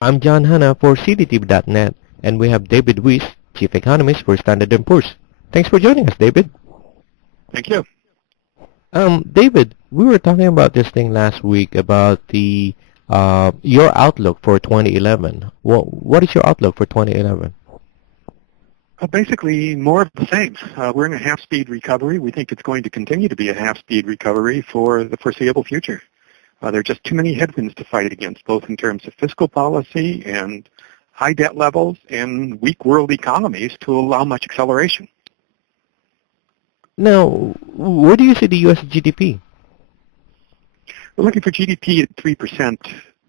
I'm John Hanna for CDTV.net, and we have David Wyss, Chief Economist for Standard & Poor's. Thanks for joining us, David. Thank you. David, we were talking about this thing last week about the your outlook for 2011. What is your outlook for 2011? Basically, more of the same. We're in a half-speed recovery. We think it's going to continue to be a half-speed recovery for the foreseeable future. There are just too many headwinds to fight against, both in terms of fiscal policy and high debt levels and weak world economies to allow much acceleration. Now, where do you see the U.S. GDP? We're looking for GDP at 3%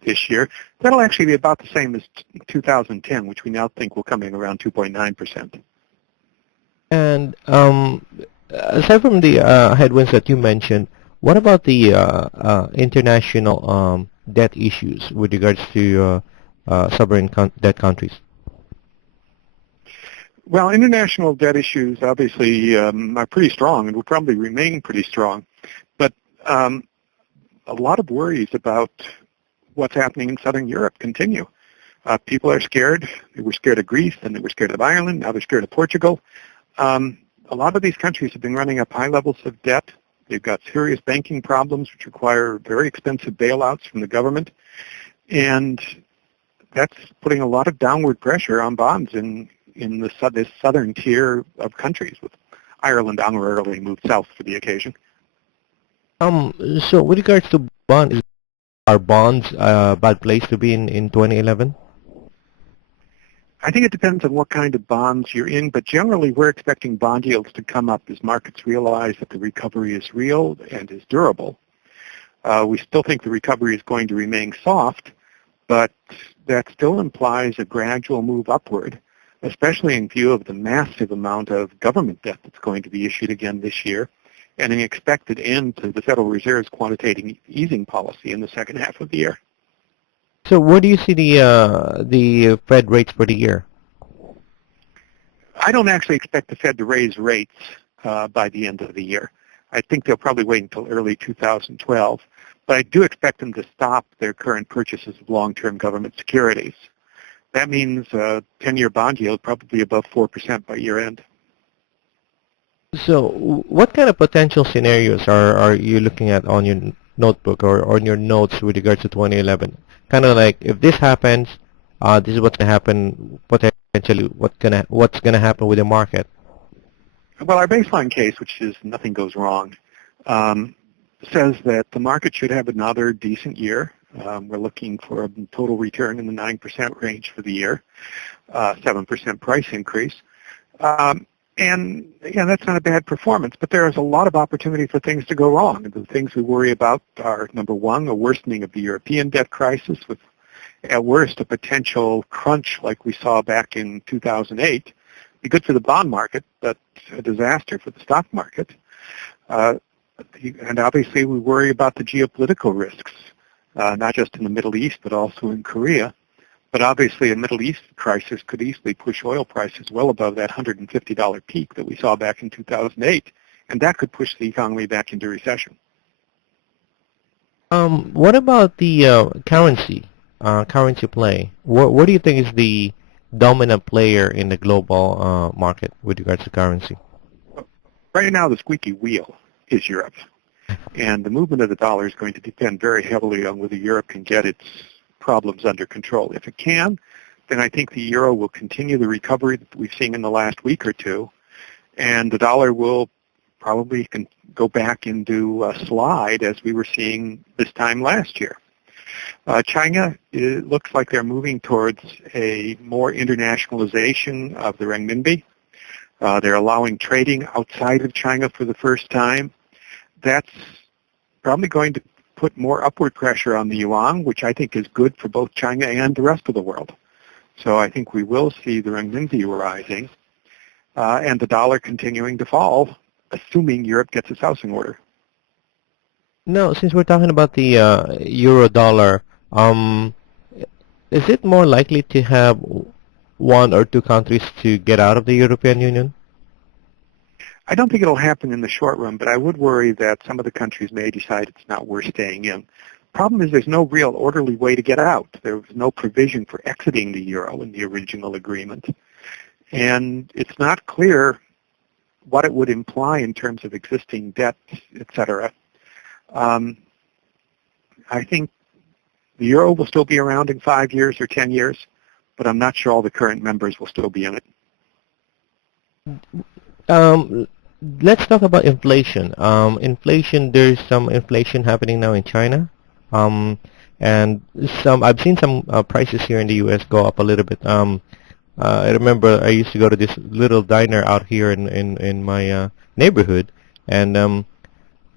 this year. That'll actually be about the same as 2010, which we now think will come in around 2.9%. And aside from the headwinds that you mentioned, what about the international debt issues with regards to sovereign debt countries? Well, international debt issues obviously are pretty strong and will probably remain pretty strong. But a lot of worries about what's happening in Southern Europe continue. People are scared. They were scared of Greece, then they were scared of Ireland, now they're scared of Portugal. A lot of these countries have been running up high levels of debt. They've got serious banking problems which require very expensive bailouts from the government. And that's putting a lot of downward pressure on bonds in this southern tier of countries, with Ireland honorarily moved south for the occasion. So with regards to are bonds a bad place to be in 2011? I think it depends on what kind of bonds you're in, but generally we're expecting bond yields to come up as markets realize that the recovery is real and is durable. We still think the recovery is going to remain soft, but that still implies a gradual move upward, especially in view of the massive amount of government debt that's going to be issued again this year and an expected end to the Federal Reserve's quantitative easing policy in the second half of the year. So where do you see the Fed rates for the year? I don't actually expect the Fed to raise rates by the end of the year. I think they'll probably wait until early 2012, but I do expect them to stop their current purchases of long-term government securities. That means 10-year bond yield probably above 4% by year end. So what kind of potential scenarios are you looking at on your notebook or on your notes with regards to 2011? Kind of like, if this happens, this is what's going to happen potentially. What's gonna happen with the market? Well, our baseline case, which is nothing goes wrong, says that the market should have another decent year. We're looking for a total return in the 9% range for the year, 7% price increase. And again, that's not a bad performance, but there is a lot of opportunity for things to go wrong. And the things we worry about are, number one, a worsening of the European debt crisis with, at worst, a potential crunch like we saw back in 2008. Be good for the bond market, but a disaster for the stock market. And obviously we worry about the geopolitical risks, not just in the Middle East, but also in Korea. But obviously a Middle East crisis could easily push oil prices well above that $150 peak that we saw back in 2008, and that could push the economy back into recession. What about the currency play? What do you think is the dominant player in the global market with regards to currency? Right now the squeaky wheel is Europe, and the movement of the dollar is going to depend very heavily on whether Europe can get its problems under control. If it can, then I think the euro will continue the recovery that we've seen in the last week or two, and the dollar will probably go back into a slide as we were seeing this time last year. China, it looks like they're moving towards a more internationalization of the renminbi. They're allowing trading outside of China for the first time. That's probably going to put more upward pressure on the yuan, which I think is good for both China and the rest of the world. So I think we will see the renminbi rising and the dollar continuing to fall, assuming Europe gets its house in order. No, since we're talking about the euro dollar, is it more likely to have one or two countries to get out of the European Union? I don't think it'll happen in the short run, but I would worry that some of the countries may decide it's not worth staying in. Problem is there's no real orderly way to get out. There was no provision for exiting the euro in the original agreement. And it's not clear what it would imply in terms of existing debt, et cetera. I think the euro will still be around in 5 years or 10 years, but I'm not sure all the current members will still be in it. Let's talk about inflation. There's some inflation happening now in China. And I've seen some prices here in the U.S. go up a little bit. I remember I used to go to this little diner out here in my neighborhood, and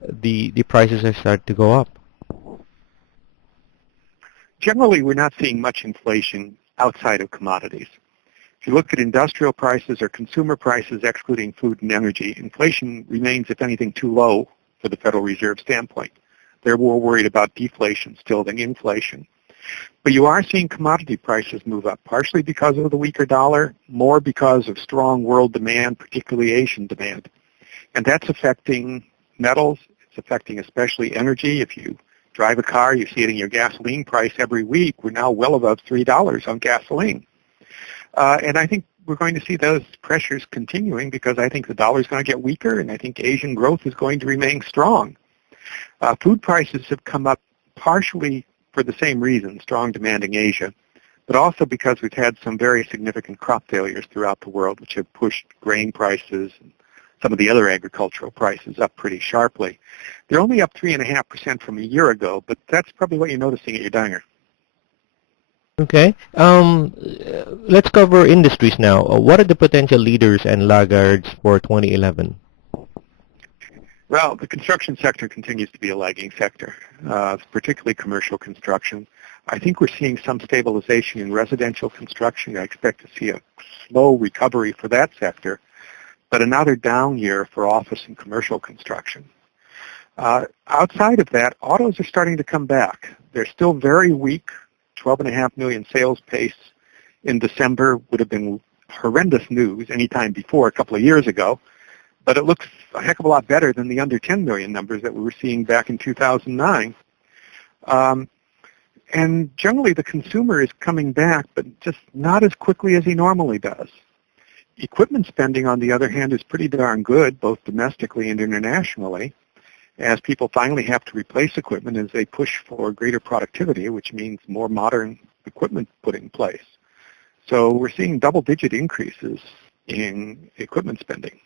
the prices have started to go up. Generally, we're not seeing much inflation outside of commodities. If you look at industrial prices or consumer prices, excluding food and energy, inflation remains, if anything, too low for the Federal Reserve standpoint. They're more worried about deflation still than inflation. But you are seeing commodity prices move up, partially because of the weaker dollar, more because of strong world demand, particularly Asian demand. And that's affecting metals. It's affecting especially energy. If you drive a car, you see it in your gasoline price every week. We're now well above $3 on gasoline. And I think we're going to see those pressures continuing because I think the dollar is going to get weaker, and I think Asian growth is going to remain strong. Food prices have come up partially for the same reason, strong demand in Asia, but also because we've had some very significant crop failures throughout the world, which have pushed grain prices and some of the other agricultural prices up pretty sharply. They're only up 3.5% from a year ago, but that's probably what you're noticing at your diner. Okay. Let's cover industries now. What are the potential leaders and laggards for 2011? Well, the construction sector continues to be a lagging sector, particularly commercial construction. I think we're seeing some stabilization in residential construction. I expect to see a slow recovery for that sector, but another down year for office and commercial construction. Outside of that, autos are starting to come back. They're still very weak. 12.5 million sales pace in December would have been horrendous news any time before, a couple of years ago, but it looks a heck of a lot better than the under 10 million numbers that we were seeing back in 2009. And generally the consumer is coming back, but just not as quickly as he normally does. Equipment spending, on the other hand, is pretty darn good, both domestically and internationally, as people finally have to replace equipment as they push for greater productivity, which means more modern equipment put in place. So we're seeing double-digit increases in equipment spending.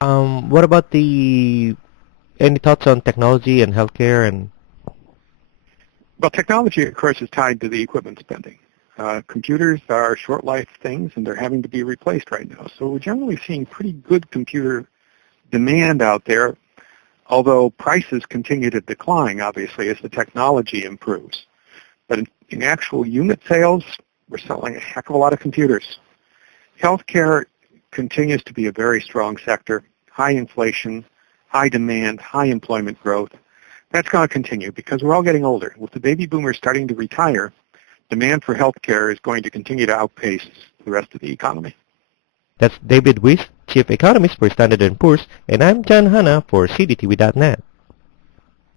What about any thoughts on technology and healthcare and? Well, technology, of course, is tied to the equipment spending. Computers are short-life things, and they're having to be replaced right now. So we're generally seeing pretty good computer demand out there, although prices continue to decline, obviously, as the technology improves. But in actual unit sales, we're selling a heck of a lot of computers. Healthcare continues to be a very strong sector, high inflation, high demand, high employment growth. That's going to continue because we're all getting older. With the baby boomers starting to retire, demand for healthcare is going to continue to outpace the rest of the economy. That's David Wyss, Chief Economist for Standard & Poor's, and I'm John Hanna for CDTV.net.